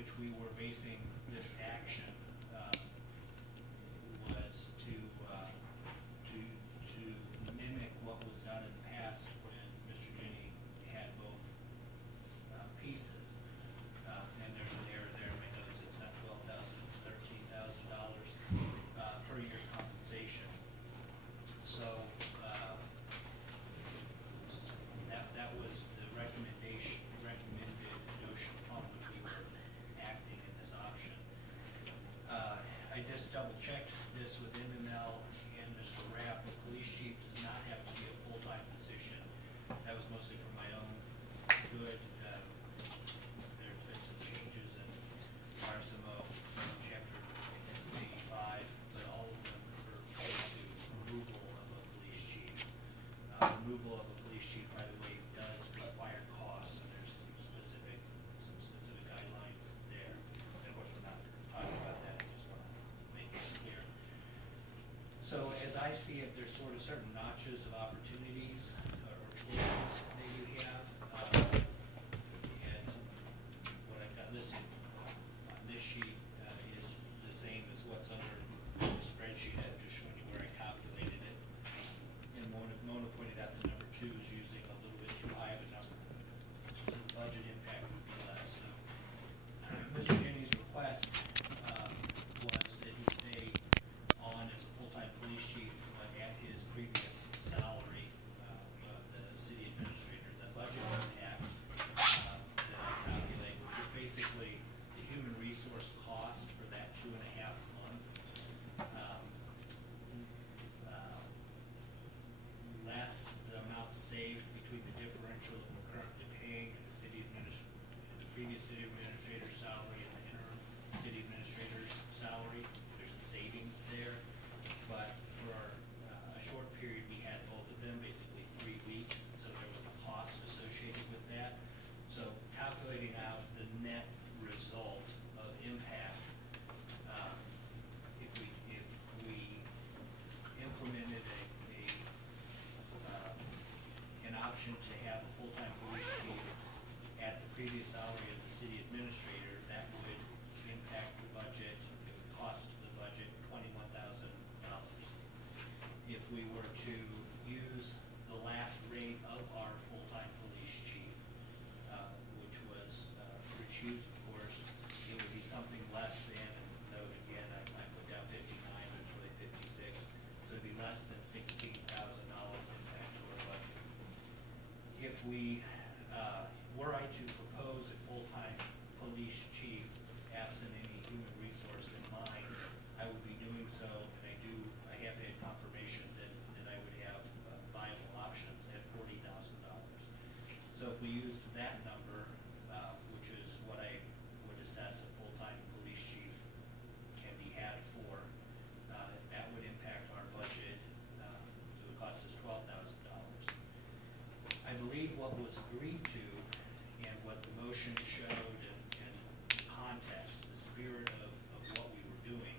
which we were basing this action was to mimic what was done in the past when Mr. Jenny had both pieces. And there's an error there. My notes, it's not $12,000, it's $13,000 per year compensation. So that was the recommended notion upon which we were acting in this option. I just double checked this with MML and Mr. Rapp. The police chief does not have to be a full-time position. That was mostly for my own good. There's been some changes in RSMO chapter 85, but all of them refer to removal of a police chief. Removal of a police chief, by the way, does require costs, and there's some specific guidelines there. And of course, we're not talking about that. I just want to make it clear. So as I see it, there's sort of certain notches of opportunities or choices that you have. And what I've got listed on this sheet is the same as what's under the spreadsheet. I've just shown you where I calculated it. And Mona pointed out the number 2 is using a little bit too high of a number. So the budget impact would be less. So Mr. Jenny's request was that he stay on as a full-time police chief at his previous salary of the city administrator. The budget impact that I calculate, which is basically the human resource cost for that 2.5 months, less the amount saved between the differential that we're currently paying in the previous city administrator's salary and the interim city administrator's salary. There's a savings there, but for a short period we had both of them, basically 3 weeks, so there was a cost associated with that. So calculating out the net result of impact, if we implemented an option to have a full-time police chief at the previous salary of the city administrator, that would impact the budget. It would cost the budget $21,000. If we were to use the last rate of our full-time police chief, which was Rich Hughes, of course, it would be something less than, and note again, I put down 59, but it's really 56, so it'd be less than $16,000 impact to our budget. If we were I to propose a full-time police chief, absent any human resource in mind, I would be doing so, and I have had confirmation that I would have viable options at $40,000. So if we used that number, which is what I would assess a full-time police chief can be had for, that would impact our budget. It would cost us $12,000. I believe what was agreed to and what the motion showed and context, the spirit of what we were doing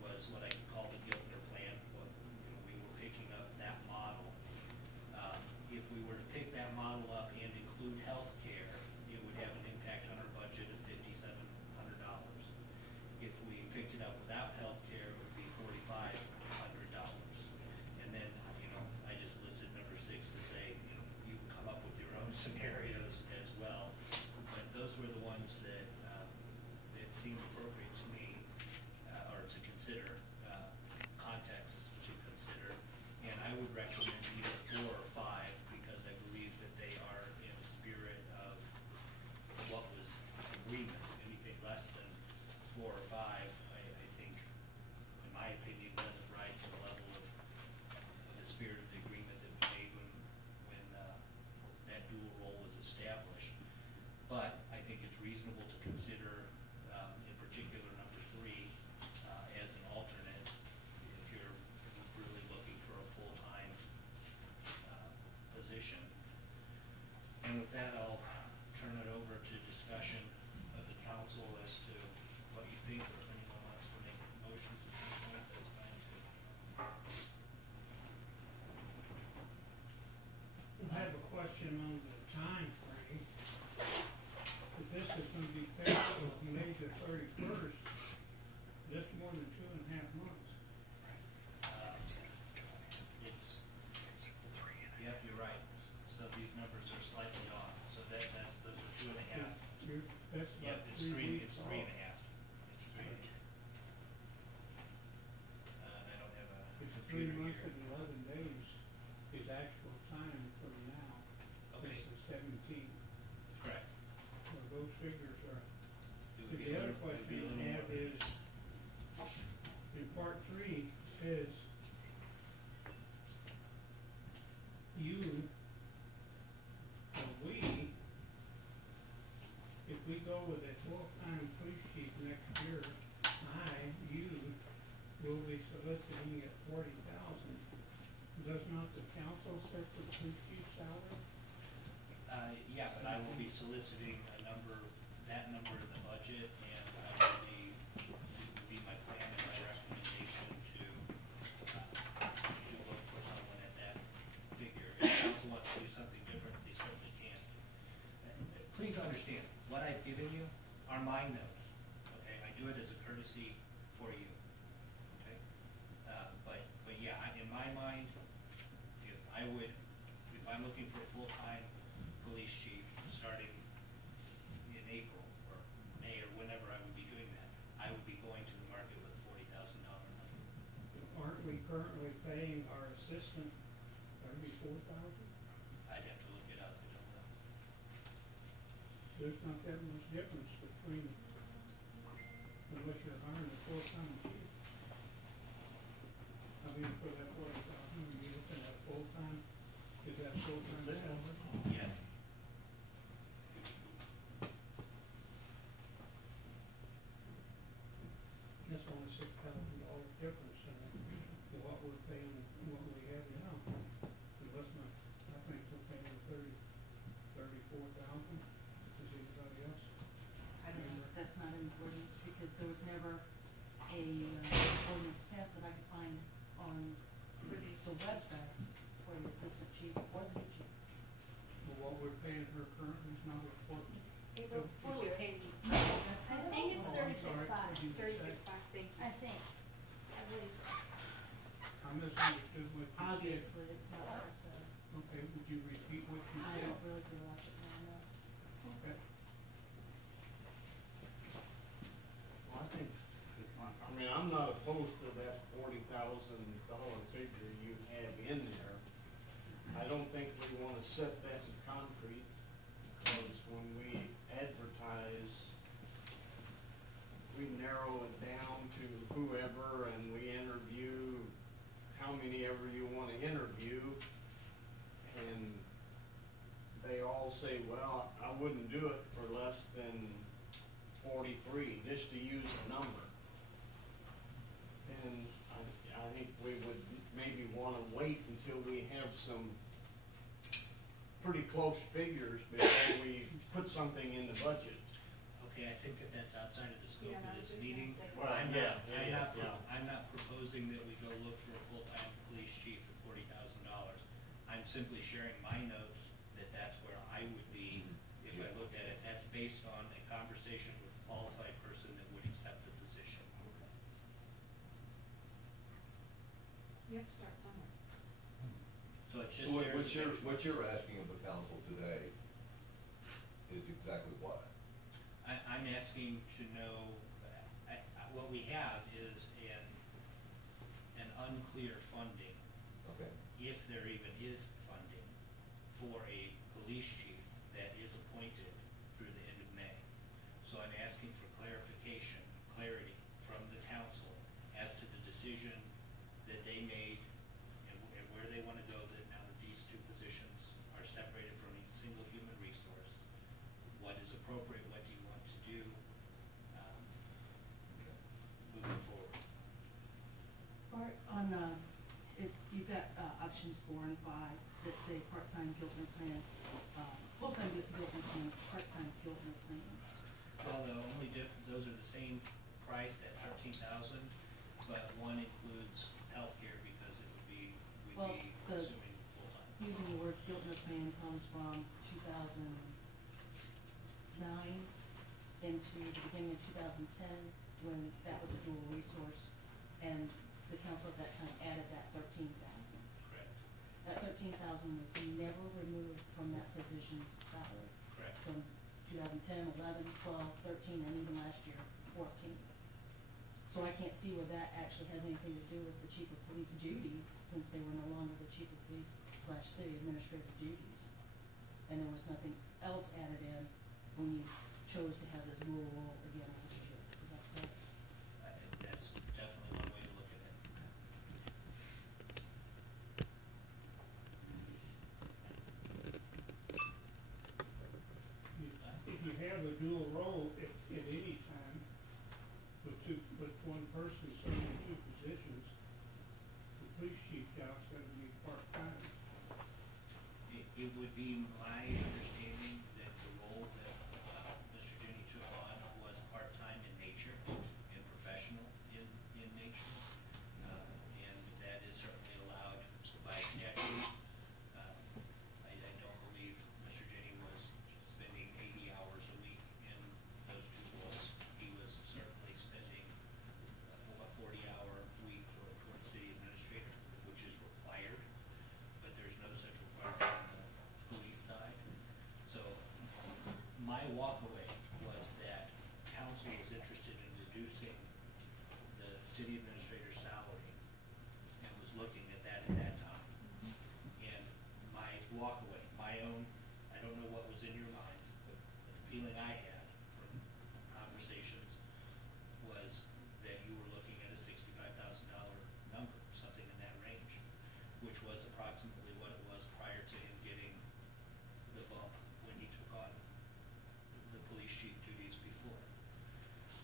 was what I could call the Giltner plan. We were picking up that model. If we were to pick that model up and include health care, it would have an impact on our budget of $5,700. If we picked it up without health care, it would be $4,500. And then, I just listed number 6 to say, you can come up with your own scenarios as well. But those computer 3 months here. and 11 days is actual time from now. Okay. This is 17. Correct. So those figures are. It would But be the a other little- it would be a question I little have more. is, in part 3 says, you, or we, if we go with a full-time police chief next year, you will be soliciting at 40,000. Does not the council set the police chief salary? Yeah, but I will be soliciting that number in the budget, and I will it would be my plan and my recommendation to look for someone at that figure. If the council wants to do something different, they certainly can. Please understand, what I've given you are my notes, okay? I do it as a courtesy for you, okay? But yeah, in my mind, if I'm looking for a full-time police chief starting in April or May or whenever I would be doing that, I would be going to the market with a $40,000 number. Aren't we currently paying our assistant 34,000? I'd have to look it up, I don't know. There's not that much difference between, unless you're hiring a full-time chief. I mean, for that 40,000, you're looking at full-time, is that full-time salary? Yes. That's only $6,000 difference in what we're paying, what we have now. Unless I think we're paying 34,000, is anybody else? I don't know if that's not in the ordinance, because there was never a ordinance passed that I could find on the website for the assistant chief or the new chief. Well, what we're paying her currently is not important. April, what are we paying? That's I not think in it's the I'm 36.5, sorry, what did you say? 36.5, thank you. I think, I believe so. I misunderstood what you said. obviously, it's not what I said. Okay, would you repeat what you I said? don't really feel like it now, no. Okay. Well, I think, I mean, I'm not opposed to that $40,000 figure you have in there. I don't think we wanna set that in concrete, because when we advertise, we narrow it down to whoever, and we interview how many ever you wanna interview, and they all say, well, I wouldn't do it for less than 43, just to use a number. And I think we would maybe wanna wait until we have some pretty close figures before we put something in the budget. Okay, I think that's outside of the scope Yeah, of I was this just gonna meeting. say Well, I'm not proposing that we go look for a full-time police chief at $40,000. I'm simply sharing my notes that that's where I would be if I looked at it. That's based on a conversation with a qualified person that would accept the position. You have to start somewhere. So it's just So there as a what benchmark. you're asking of the council today is exactly what? I'm asking to know, what we have is an unclear funding, Okay, if there even is funding, for a police chief that is appointed through the end of May. So I'm asking for clarity from the council as to the decision that they made and where they want to go, that now that these two positions are separated from a single human resource. What is appropriate, what do you want to do moving forward? Art, on, you've got, options 4 and 5 that say part-time Giltner plan, full-time Giltner plan, part-time Giltner plan. Well, the only those are the same price, that 13,000, but one includes healthcare because it would be, Well, we'd be the- assuming full-time. Using the words Giltner plan comes from 2009 into the beginning of 2010, when that was a dual resource, and the council at that time added that 13,000. Correct, That 13,000 was never removed from that position's salary. correct. From 2010, 11, 12, 13, and even last year, 14. So I can't see where that actually has anything to do with the chief of police duties, since they were no longer the chief of police / city administrative duties. And there was nothing else added in when you chose to have this dual role again last year. Is that correct? That's definitely one way to look at it. If you have a dual role at any time, with one person serving two positions, the police chief job's gotta be part-time. It would be my understanding that the role that Mr. Jenny took on was part-time in nature and professional in nature. And that is certainly allowed by statute. I don't believe Mr. Jenny was spending 80 hours a week in those two roles. He was certainly spending a 40-hour week towards city administrator, which is required, but there's no such requirement on the police side. So my walkaway was that council was interested in reducing the city administrator's salary and was looking at that time. And my walkaway, my own, I don't know what was in your minds, but the feeling I had from conversations was that you were looking at a $65,000 number, something in that range, which was approximately what it was prior to him getting the bump when he took on the police chief duties before.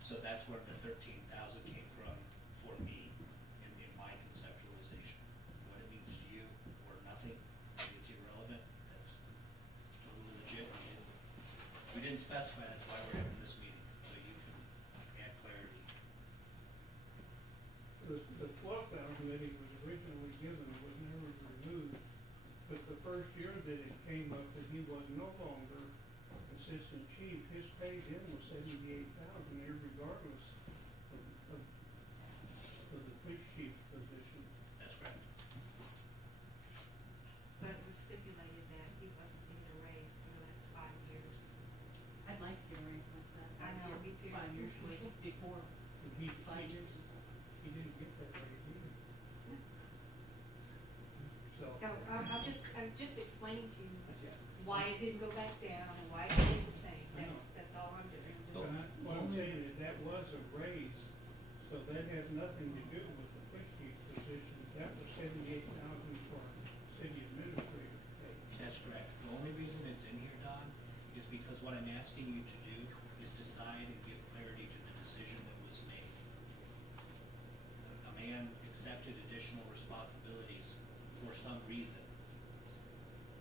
So that's where the 13,000 came from for me in my conceptualization. What it means to you or nothing, maybe it's irrelevant, that's totally legit. We didn't specify, that's why we're having this meeting, so you can add clarity. The 12,000 that he was originally given was never removed, but the first year that it came up that he was no longer assistant chief, his pay then was 78,000, regardless of the police chief position. That's correct. But it was stipulated that he wasn't getting a raise for the next 5 years. I'd like to get a raise like that. I know, me too. 5 years before, And he 5 years or so. he didn't get that raise either. So. No, I'm just explaining to you why it didn't go back down and why it stayed the same. That's all I'm doing. But what I'm saying is that was a raise, so that has nothing to do with the police chief position. That was 78,000 for city administrator pay. That's correct. The only reason it's in here, Don, is because what I'm asking you to do is decide and give clarity to the decision that was made. A man accepted additional responsibilities for some reason.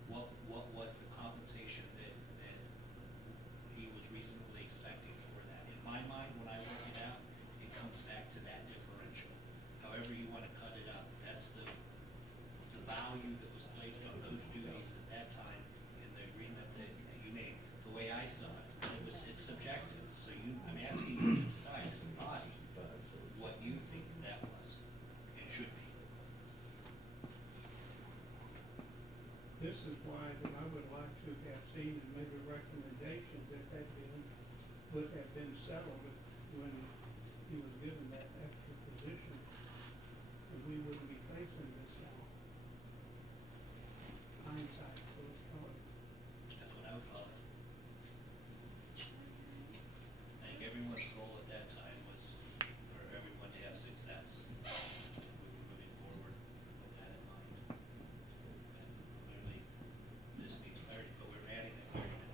What was the compensation that he was reasonably expecting for that? In my mind, when I work it out, it comes back to that differential. However you want to cut it up, that's the value that was placed on those duties at that time in the agreement that you made. The way I saw it, it's subjective. So I'm asking you to decide as a body what you think that was and should be. This is why that I would like to have seen and made a recommendation that would have been settled when he was given that extra position, and we wouldn't be facing this now. Hindsight, so it's called. That's what I would call it. I think everyone's goal at that time was for everyone to have success. We were moving forward with that in mind. And clearly, this needs clarity, but we're adding that clarity now.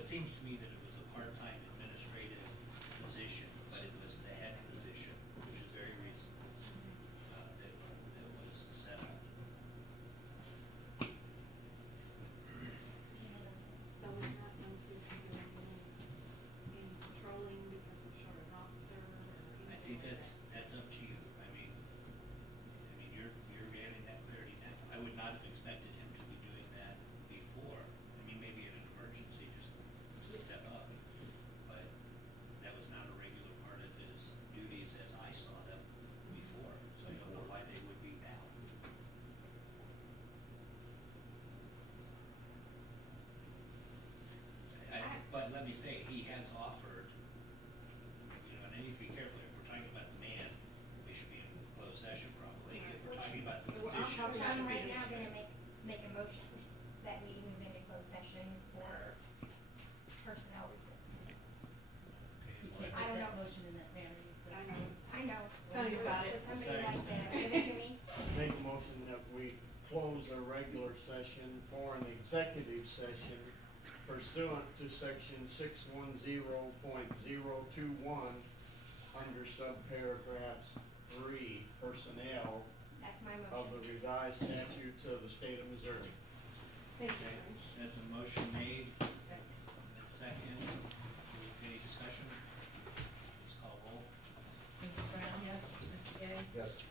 it seems to me that it was a part-time administrative position, but it was the head position, which is very reasonable, that was set up. So it's not going to be doing any patrolling because we're short of an officer or anything I think like that's up to you. I mean, you're getting that clarity now. I would not have expected him to be doing that before. I mean, maybe in an emergency, just to step up. But that was not a regular part of his duties as I saw them before. So I don't know why they would be now. But let me say, he has offered, and I need to be careful, if we're talking about the man, we should be in closed session probably. If we're talking about the Well, position. we I'm should be right in now open. gonna make a motion that we move into closed session for personnel reasons. Okay, You well, can't I make don't that know. motion in that manner. You that. could- I know. I know. Sonny's got it. Would somebody Okay. like to give it to me? Make a motion that we close the regular session for an executive session pursuant to section 610.021 under subparagraphs 3 personnel That's my of motion. the revised statutes of the state of Missouri. Thank Okay, you. that's a motion made, and a second. Any discussion? Please call roll. Mrs. Brown, yes. Mr. Gay? Yes.